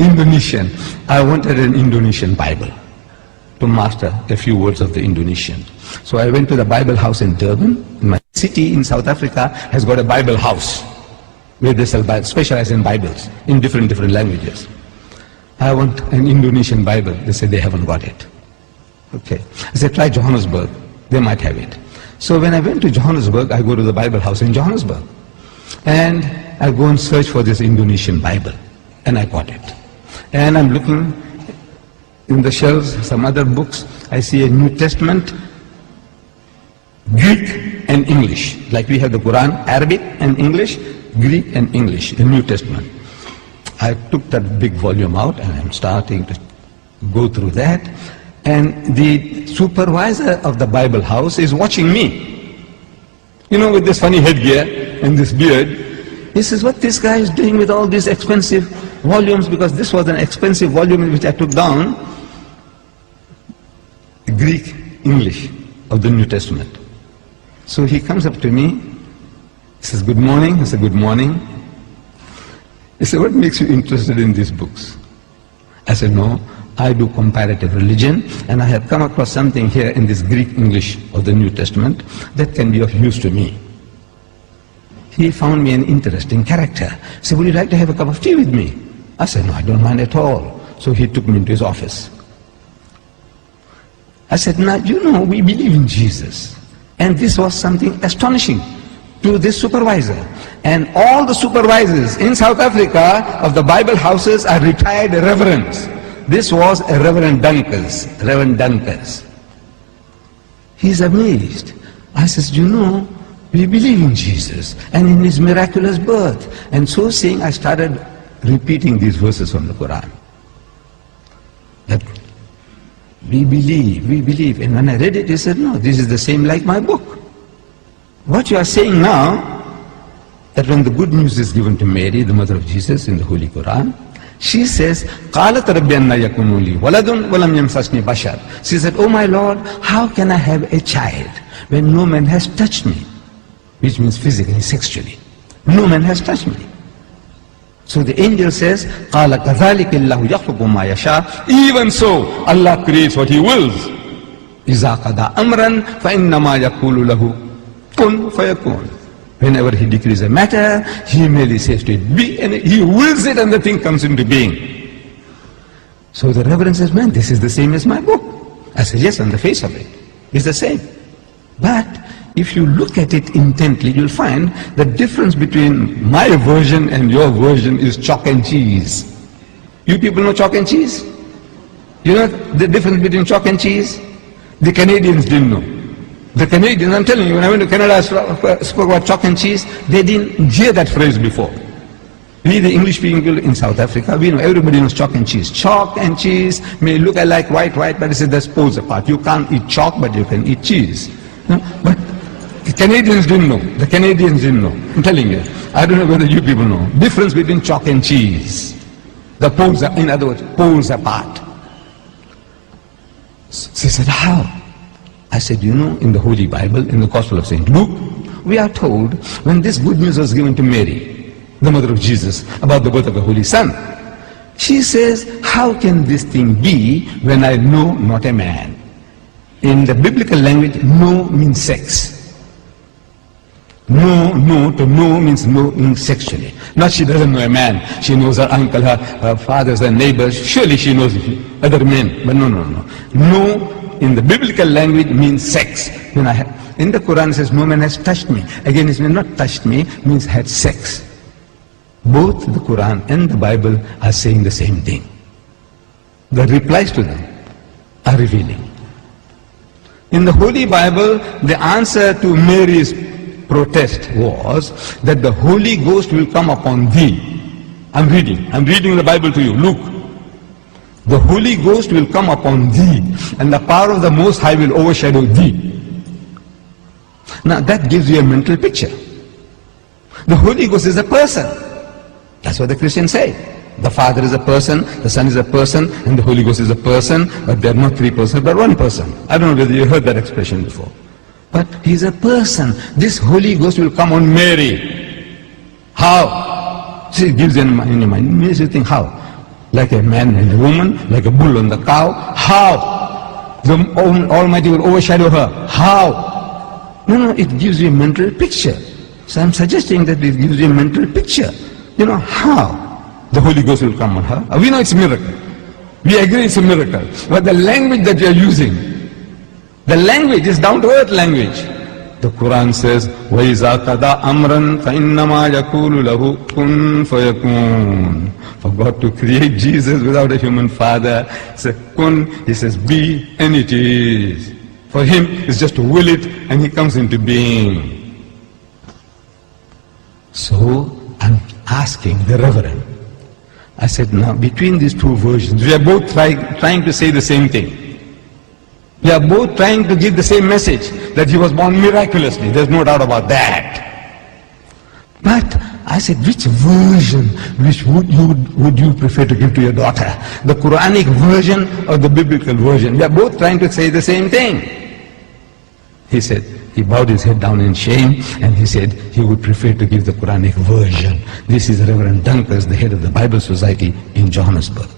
Indonesian. I wanted an Indonesian Bible to master a few words of the Indonesian. So I went to the Bible house in Durban. My city in South Africa has got a Bible house where they sell Bibles, specialize in Bibles in different languages. I want an Indonesian Bible. They said they haven't got it. Okay. I said, try Johannesburg. They might have it. So when I went to Johannesburg, I go to the Bible house in Johannesburg. And I go and search for this Indonesian Bible. And I got it. And I'm looking in the shelves, some other books. I see a New Testament, Greek and English. Like we have the Quran, Arabic and English, Greek and English, the New Testament. I took that big volume out and I'm starting to go through that. And the supervisor of the Bible house is watching me. You know, with this funny headgear and this beard. He says, what this guy is doing with all these expensive volumes, because this was an expensive volume which I took down, Greek, English of the New Testament. So he comes up to me, he says, good morning. I said, good morning. He said, what makes you interested in these books? I said, no, I do comparative religion, and I have come across something here in this Greek English of the New Testament that can be of use to me. He found me an interesting character. He said, would you like to have a cup of tea with me? I said, no, I don't mind at all. So he took me into his office. I said, now, you know, we believe in Jesus. And this was something astonishing to this supervisor. And all the supervisors in South Africa of the Bible houses are retired reverends. This was a Reverend Dunkers. He's amazed. I says, you know, we believe in Jesus and in his miraculous birth. And so saying, I started repeating these verses from the Quran. That we believe. And when I read it, he said, no, this is the same like my book. What you are saying now, that when the good news is given to Mary, the mother of Jesus, in the Holy Quran, she says, قَالَتْ رَبِّ أَنَّ يَكُونُ لِي وَلَدٌ وَلَمْ يَمْسَسْنِي بَشَرٌ. She said, oh my Lord, how can I have a child when no man has touched me? Which means physically, sexually. No man has touched me. So the angel says, قَالَ كَذَلِكَ اللَّهُ يَخْلُقُ مَا يَشَاءُ. Even so, Allah creates what He wills. إِذَا قَضَى أَمْرًا فَإِنَّمَا يَقُولُ لَهُ كُن فَيَكُونُ. Whenever He decrees a matter, He merely says to it, be, and He wills it and the thing comes into being. So the Reverend says, man, this is the same as my book. I said, yes, on the face of it, it's the same. But if you look at it intently, you'll find the difference between my version and your version is chalk and cheese. You people know chalk and cheese? You know the difference between chalk and cheese? The Canadians didn't know. The Canadians, I'm telling you, when I went to Canada, I spoke about chalk and cheese. They didn't hear that phrase before. We, the English people in South Africa, we know, everybody knows chalk and cheese. Chalk and cheese may look like white, but it says that's poles apart. You can't eat chalk, but you can eat cheese. No? But the Canadians didn't know. The Canadians didn't know. I'm telling you. I don't know whether you people know. Difference between chalk and cheese. The poles are, in other words, poles apart. She said, how? I said, you know, in the Holy Bible, in the Gospel of St. Luke, we are told when this good news was given to Mary, the mother of Jesus, about the birth of the Holy Son, she says, how can this thing be when I know not a man? In the biblical language, no means sex. No to know means no sexually. Not she doesn't know a man. She knows her uncle, her fathers, her neighbors. Surely she knows other men. But no. No in the biblical language means sex. In the Quran it says no man has touched me. Again it means not touched me, means had sex. Both the Quran and the Bible are saying the same thing. The replies to them are revealing. In the Holy Bible, the answer to Mary's protest was that the Holy Ghost will come upon thee. I'm reading the Bible to you. Look. The Holy Ghost will come upon thee, and the power of the Most High will overshadow thee. Now that gives you a mental picture. The Holy Ghost is a person. That's what the Christians say. The Father is a person, the Son is a person, and the Holy Ghost is a person, but they're not three persons, but one person. I don't know whether you heard that expression before. But He's a person. This Holy Ghost will come on Mary. How? See, it gives you in your mind. You think how? like a man and a woman, like a bull and the cow. How? The Almighty will overshadow her. How? No, it gives you a mental picture. So I'm suggesting that it gives you a mental picture. How? The Holy Ghost will come on her. We know it's a miracle. We agree it's a miracle. But the language that you're using, the language is down-to-earth language. The Quran says, وَإِذَا قَضَى أَمْرًا فَإِنَّمَا يَقُولُ لَهُ كُن فَيَكُونُ. For God to create Jesus without a human father, He says, kun, He says, be, and it is. For Him, it's just to will it, and He comes into being. So, I'm asking the Reverend, I said, now, between these two versions, we are both trying to say the same thing. We are both trying to give the same message, that He was born miraculously. There's no doubt about that. But I said, which version would you prefer to give to your daughter? The Quranic version or the biblical version? We are both trying to say the same thing. He said, he bowed his head down in shame, and he said he would prefer to give the Quranic version. This is Reverend Dunkas, the head of the Bible Society in Johannesburg.